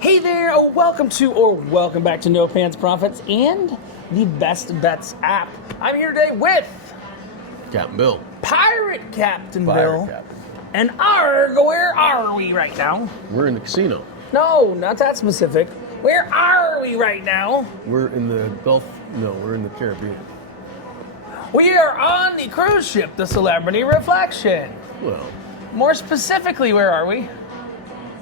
Hey there, welcome back to No Pants Profits and the Best Bets app. I'm here today with Captain Bill. Pirate Captain Pirate Bill. Captain. And where are we right now? We're in the casino. No, not that specific. Where are we right now? We're in the Gulf. No, we're in the Caribbean. We are on the cruise ship, the Celebrity Reflection. Well, More specifically, where are we?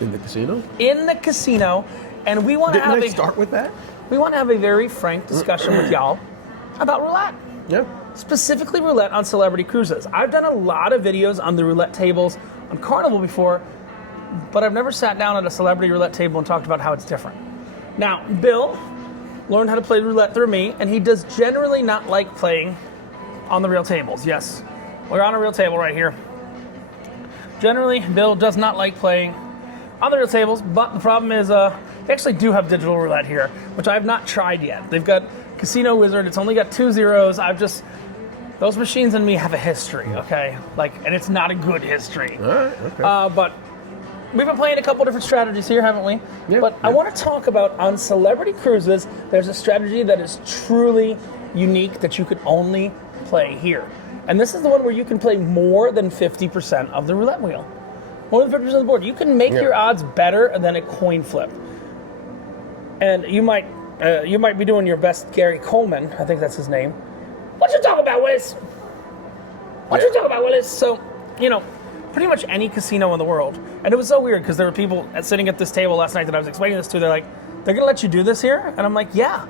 in the casino? In the casino, and we want to Didn't have I start with that? we want to have a very frank discussion with y'all about roulette. Yeah. Specifically roulette on celebrity cruises. I've done a lot of videos on the roulette tables on Carnival before, but I've never sat down at a celebrity roulette table and talked about how it's different. Now, Bill learned how to play roulette through me, and he does generally not like playing on the real tables. Yes, we're on a real table right here. Generally, Bill does not like playing on the real tables, but the problem is they actually do have digital roulette here, which I have not tried yet. They've got Casino Wizard. It's only got 2 zeros. Those machines and me have a history, okay? And it's not a good history. All right, okay. But we've been playing a couple different strategies here, haven't we? Yeah, But I want to talk about on celebrity cruises, there's a strategy that is truly unique that you could only play here. And this is the one where you can play more than 50% of the roulette wheel. More than 50% of the board. You can make your odds better than a coin flip. And you might be doing your best Gary Coleman. I think that's his name. What you talking about, Willis? What you talking about, Willis? So, pretty much any casino in the world. And it was so weird because there were people sitting at this table last night that I was explaining this to. They're like, they're going to let you do this here? And I'm like, yeah,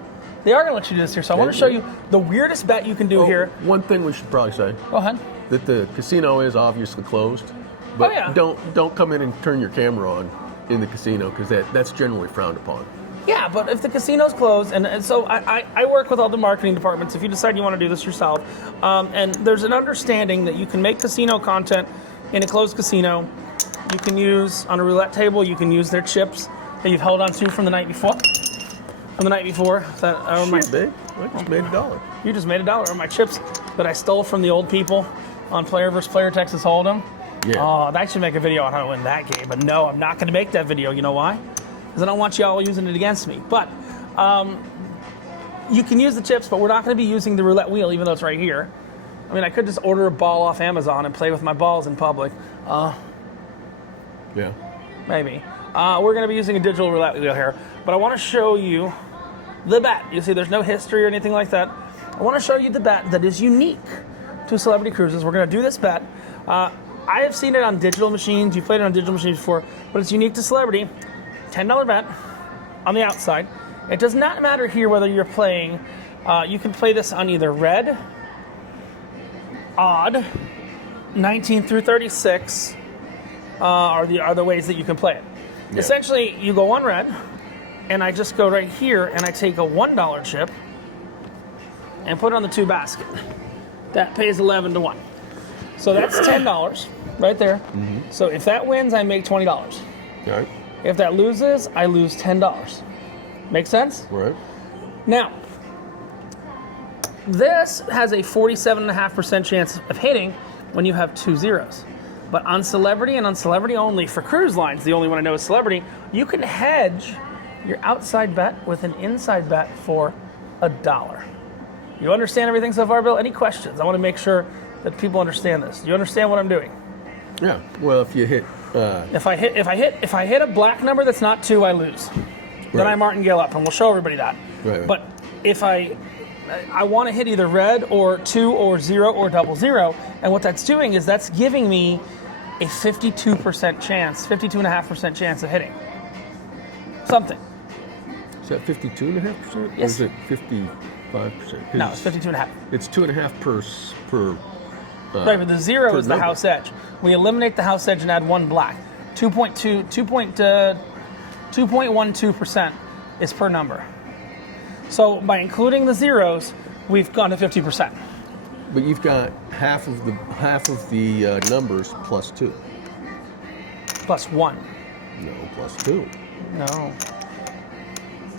they are going to let you do this here. So I want to show you the weirdest bet you can do here. One thing we should probably say. Go ahead. That the casino is obviously closed. But don't come in and turn your camera on in the casino because that's generally frowned upon. Yeah, but if the casino's closed, and so I work with all the marketing departments, if you decide you want to do this yourself, and there's an understanding that you can make casino content in a closed casino. You can use, on a roulette table, you can use their chips that you've held on to from the night before. Shit, babe. I just made $1. You just made $1. Or my chips that I stole from the old people on Player vs. Player Texas Hold'em. Yeah. Oh, I should make a video on how to win that game, but no, I'm not going to make that video. You know why? Because I don't want y'all using it against me. But you can use the chips, but we're not going to be using the roulette wheel, even though it's right here. I mean, I could just order a ball off Amazon and play with my balls in public. Yeah. Maybe. We're going to be using a digital roulette wheel here, but I want to show you the bet. You see, there's no history or anything like that. I want to show you the bet that is unique to Celebrity Cruises. We're going to do this bet. I have seen it on digital machines. You've played it on digital machines before, but it's unique to Celebrity. $10 bet on the outside. It does not matter here whether you're playing. You can play this on either red, odd, 19 through 36, are the other ways that you can play it. Yeah. Essentially, you go on red, and I just go right here, and I take a $1 chip and put it on the 2 basket. That pays 11 to 1. So that's $10 right there. Mm-hmm. So if that wins, I make $20. All right. If that loses, I lose $10. Make sense? Right. Now, this has a 47.5% chance of hitting when you have 2 zeros. But on Celebrity and on Celebrity only, for cruise lines, the only one I know is Celebrity, you can hedge your outside bet with an inside bet for $1. You understand everything so far, Bill? Any questions? I want to make sure that people understand this. Do you understand what I'm doing? Yeah. Well, if you hit. If I hit a black number that's not 2, I lose. Right. Then I martingale up, and we'll show everybody that. Right. But if I want to hit either red or 2 or 0 or 00, and what that's doing is that's giving me a 52% chance, 52.5% chance of hitting something. Is that 52.5%? Yes. Or is it 55%? No, it's 52.5. It's 2.5 per. Right, but the 0 is the number. house edge. We eliminate the house edge and add 1 black. 2.12% is per number. So by including the zeros, we've gone to 50%. But you've got half of the numbers plus 2. Plus 1. No, plus 2. No.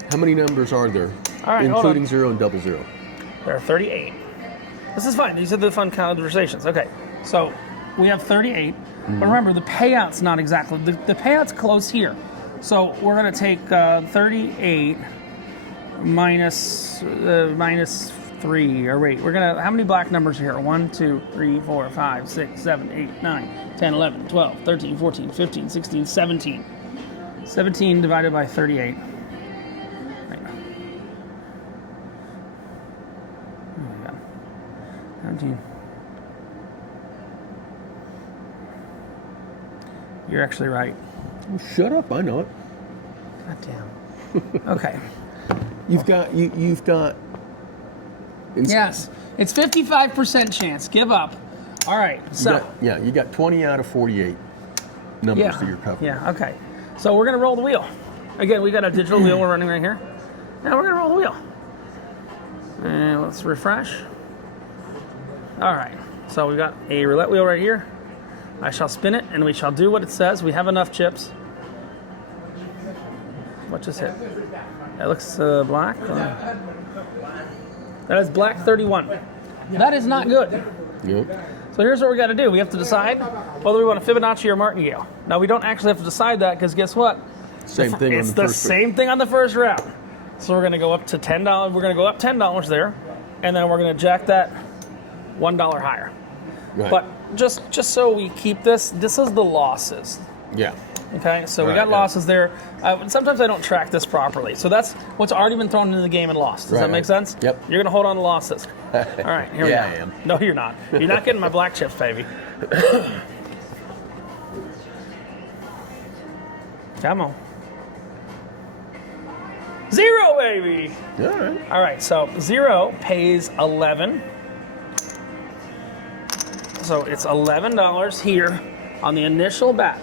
How many numbers are there, All right, including 0 and 00? There are 38. This is fine. These are the fun conversations. Okay, so we have 38. But remember, the payout's not exactly. The payout's close here. So we're going to take 38 minus 3. Or wait, we're going to, how many black numbers are here? 1, 2, 3, 4, 5, 6, 7, 8, 9, 10, 11, 12, 13, 14, 15, 16, 17. 17 divided by 38. Right. Oh my God. 17. You're actually right. Well, shut up, I know it. God damn. Okay. You've got. Yes, it's 55% chance. Give up. All right. So. You got 20 out of 48 numbers that you're covering. Yeah. Okay. So we're gonna roll the wheel. Again, we got a digital wheel we're running right here. Now we're gonna roll the wheel. And let's refresh. All right. So we've got a roulette wheel right here. I shall spin it, and we shall do what it says. We have enough chips. What just hit? That looks black. That is black 31. That is not good. Yep. So here's what we got to do. We have to decide whether we want a Fibonacci or martingale. Now, we don't actually have to decide that because guess what? Same thing. It's the same thing on the first round. So we're going to go up to $10. We're going to go up $10 there, and then we're going to jack that $1 higher. Right. But just so we keep this is the losses. Yeah. Okay, so we got losses there. Sometimes I don't track this properly. So that's what's already been thrown into the game and lost. Does that make sense? Yep. You're going to hold on to losses. All right, here we go. I am. No, you're not. You're not getting my black chips, baby. Come on. 0, baby. All right. All right, so 0 pays 11. So it's $11 here on the initial bet.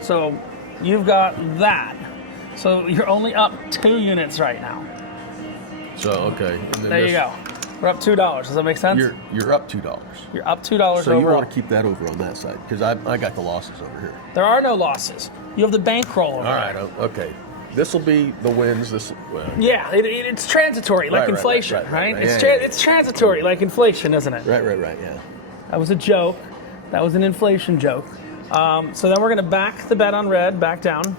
So you've got that. So you're only up 2 units right now. So okay. And then There you go. We're up $2. Does that make sense? You're up $2. You're up $2 So overall. you want to keep that over on that side because I got the losses over here. There are no losses. You have the bankroll over All right. Okay. This will be the wins. Yeah, it's transitory, like inflation, right? It's transitory, like inflation, isn't it? Right. Yeah. That was a joke. That was an inflation joke. So then we're going to back the bet on red, back down.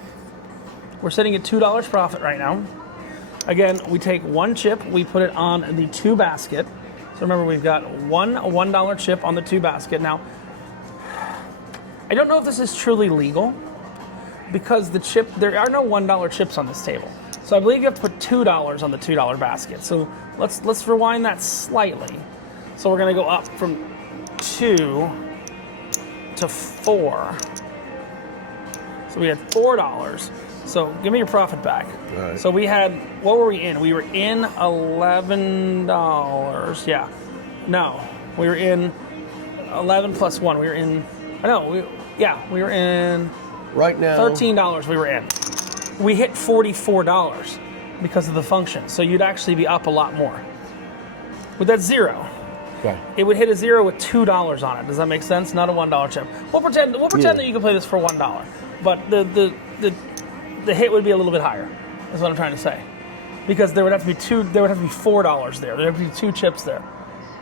We're sitting at $2 profit right now. Again, we take 1 chip, we put it on the 2 basket. So remember, we've got one $1 chip on the 2 basket. Now, I don't know if this is truly legal because there are no $1 chips on this table. So I believe you have to put $2 on the $2 basket. So let's rewind that slightly. So we're going to go up from 2 to 4. So we had $4. So give me your profit back. All right. So we had, what were we in? We were in $11. Yeah. No, we were in 11 plus 1. We were in, we were in right now $13 we were in. We hit $44 because of the function. So you'd actually be up a lot more. With that 0. Okay. It would hit a 0 with $2 on it. Does that make sense? Not a $1 chip. We'll pretend that you can play this for $1, but the hit would be a little bit higher. That's what I'm trying to say. Because there would have to be $4 there. There would have to be 2 chips there.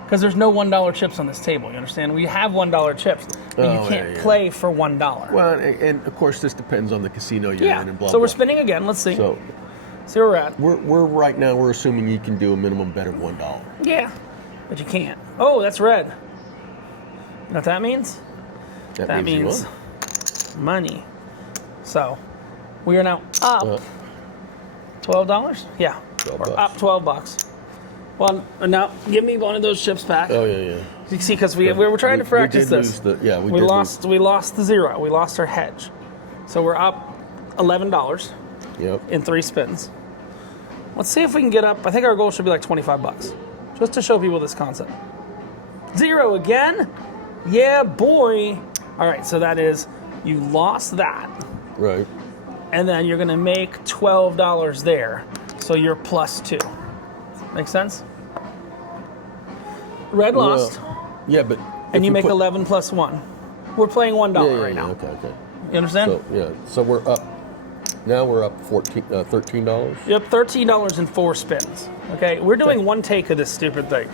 Because there's no $1 chips on this table. You understand? We have $1 chips, but you can't play for $1. Well, and of course this depends on the casino you're in and blah. So blah. we're spinning again. Let's see. So see where we're at. We're right now. We're assuming you can do a minimum bet of $1. Yeah, but you can't. Oh, that's red. You know what that means? That means money. So we are now up $12. Yeah, we're up $12. Well, now give me one of those chips back. Oh yeah. You see, because we were trying to practice this. We lost the 0. We lost our hedge, so we're up $11. Yep. In 3 spins. Let's see if we can get up. I think our goal should be like $25, just to show people this concept. 0 again? Yeah, boy. All right, so that is you lost that. Right. And then you're going to make $12 there, so you're plus 2. Make sense? Red lost. Yeah, but and you make 11 plus 1. We're playing $1 right now. Okay. You understand? So we're up. Now we're up $13. Yep, $13 in 4 spins. Okay, we're doing 1 take of this stupid thing.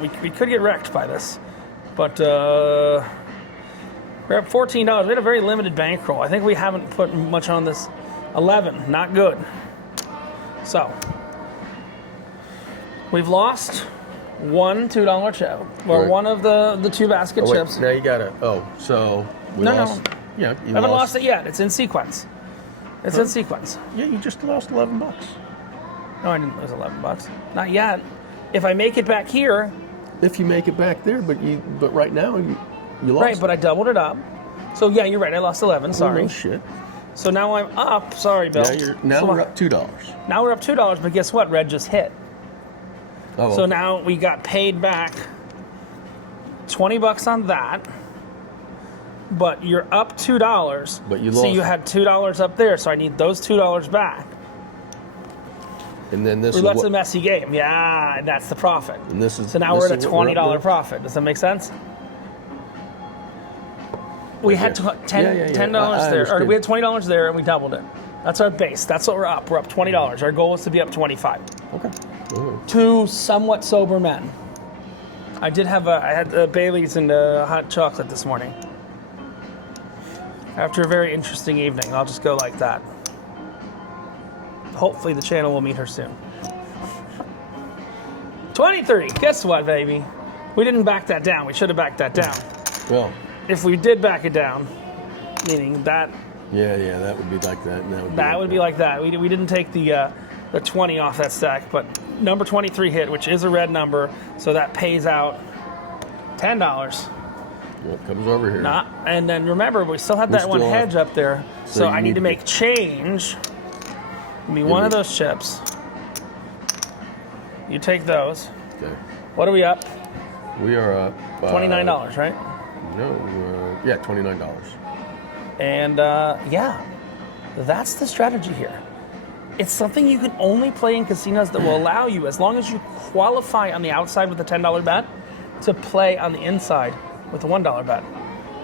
We could get wrecked by this, but We're up $14. We had a very limited bankroll. I think we haven't put much on this. 11, not good. So, we've lost one $2 chip. Well, Right. one of the two basket chips. Now you gotta. So we lost. No. Yeah, I haven't lost it yet. It's in sequence. It's in sequence. Yeah, you just lost $11. No, I didn't lose $11. Not yet. If I make it back here. If you make it back there, but right now you lost. Right, but I doubled it up. So yeah, you're right. I lost 11. Sorry. Oh, shit. So now I'm up. Sorry, Bill. Now we're up $2. Now we're up $2, but guess what? Red just hit. Oh. So now we got paid back $20 on that. But you're up $2. But you So lost. you had $2 up there, so I need those $2 back. And then this Roulette's is a messy game. Yeah, and that's the profit. And this is. So now this we're at is a what we're $20 up to? profit. Does that make sense? We had $10 there, or we had $20 there, and we doubled it. That's our base. That's what we're up. We're up $20. Our goal is to be up 25. Okay. Two somewhat sober men. I had Bailey's and hot chocolate this morning. After a very interesting evening, I'll just go like that. Hopefully the channel will meet her soon. 23. Guess what, baby? We didn't back that down. We should have backed that down. Well. If we did back it down, meaning that. Yeah, that would be like that. And that would be like that. We didn't take the 20 off that stack, but number 23 hit, which is a red number, so that pays out $10. What comes over here? And then remember, we still have that one hedge up there, so I need to make change. Give me one of those chips. You take those. Okay. What are we up? We are up $29, right? No, yeah, $29. And yeah, that's the strategy here. It's something you can only play in casinos that will allow you, as long as you qualify on the outside with a $10 bet, to play on the inside with a $1 bet.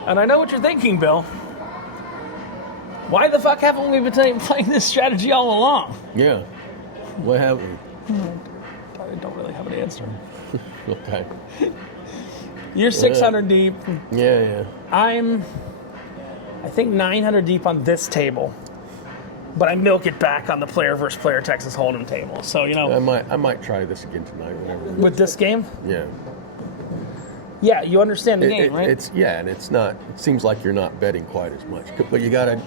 And I know what you're thinking, Bill. Why the fuck haven't we been playing this strategy all along? Yeah. What happened? I don't really have an answer. Okay. You're 600 deep. Yeah. I think 900 deep on this table, but I milk it back on the player versus player Texas Hold'em table. So I might try this again tonight, whatever. With this game? Yeah. Yeah, you understand the game, right? And it's not. It seems like you're not betting quite as much, but you gotta.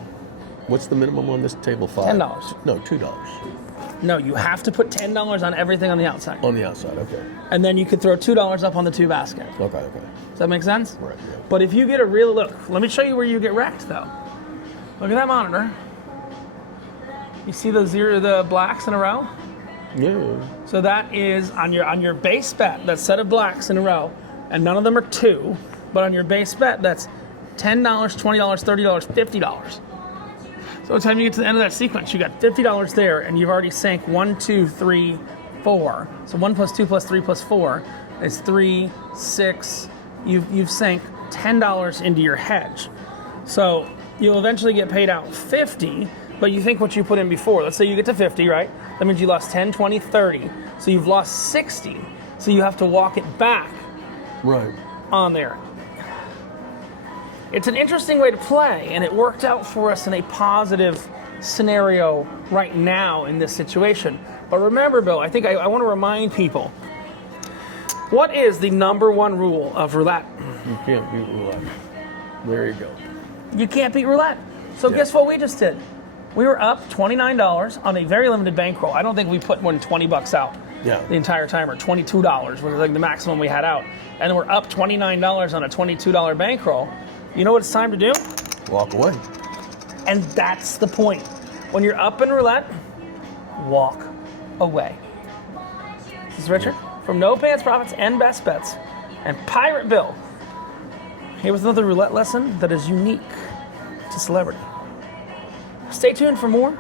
What's the minimum on this table? $5. No, $2. No, you have to put $10 on everything on the outside. On the outside, okay. And then you could throw $2 up on the two basket. Okay. Does that make sense? Right. Yeah. But if you get a real look, let me show you where you get wrecked, though. Look at that monitor. You see the blacks in a row? Yeah. So that is on your base bet, that set of blacks in a row, and none of them are two, but on your base bet, that's $10, $20, $30, $50. So by the time you get to the end of that sequence, you got $50 there, and you've already sank 1, 2, 3, 4. So 1 plus 2 plus 3 plus 4 is 3, 6. You've sank $10 into your hedge. So you'll eventually get paid out 50, but you think what you put in before. Let's say you get to 50, right? That means you lost 10, 20, 30. So you've lost 60. So you have to walk it back. Right. On there. It's an interesting way to play, and it worked out for us in a positive scenario right now in this situation. But remember, Bill, I think I want to remind people, what is the number one rule of roulette? You can't beat roulette. There you go. You can't beat roulette. So guess what we just did? We were up $29 on a very limited bankroll. I don't think we put more than $20 out the entire time, or $22 was like the maximum we had out. And we're up $29 on a $22 bankroll. You know what it's time to do? Walk away. And that's the point. When you're up in roulette, walk away. This is Richard from No Pants Profits and Best Bets and Pirate Bill. Here was another roulette lesson that is unique to celebrity. Stay tuned for more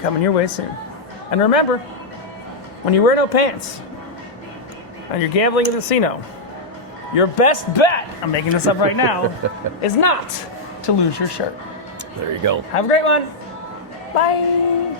coming your way soon. And remember, when you wear no pants and you're gambling in the casino, your best bet, I'm making this up right now, is not to lose your shirt. There you go. Have a great one. Bye.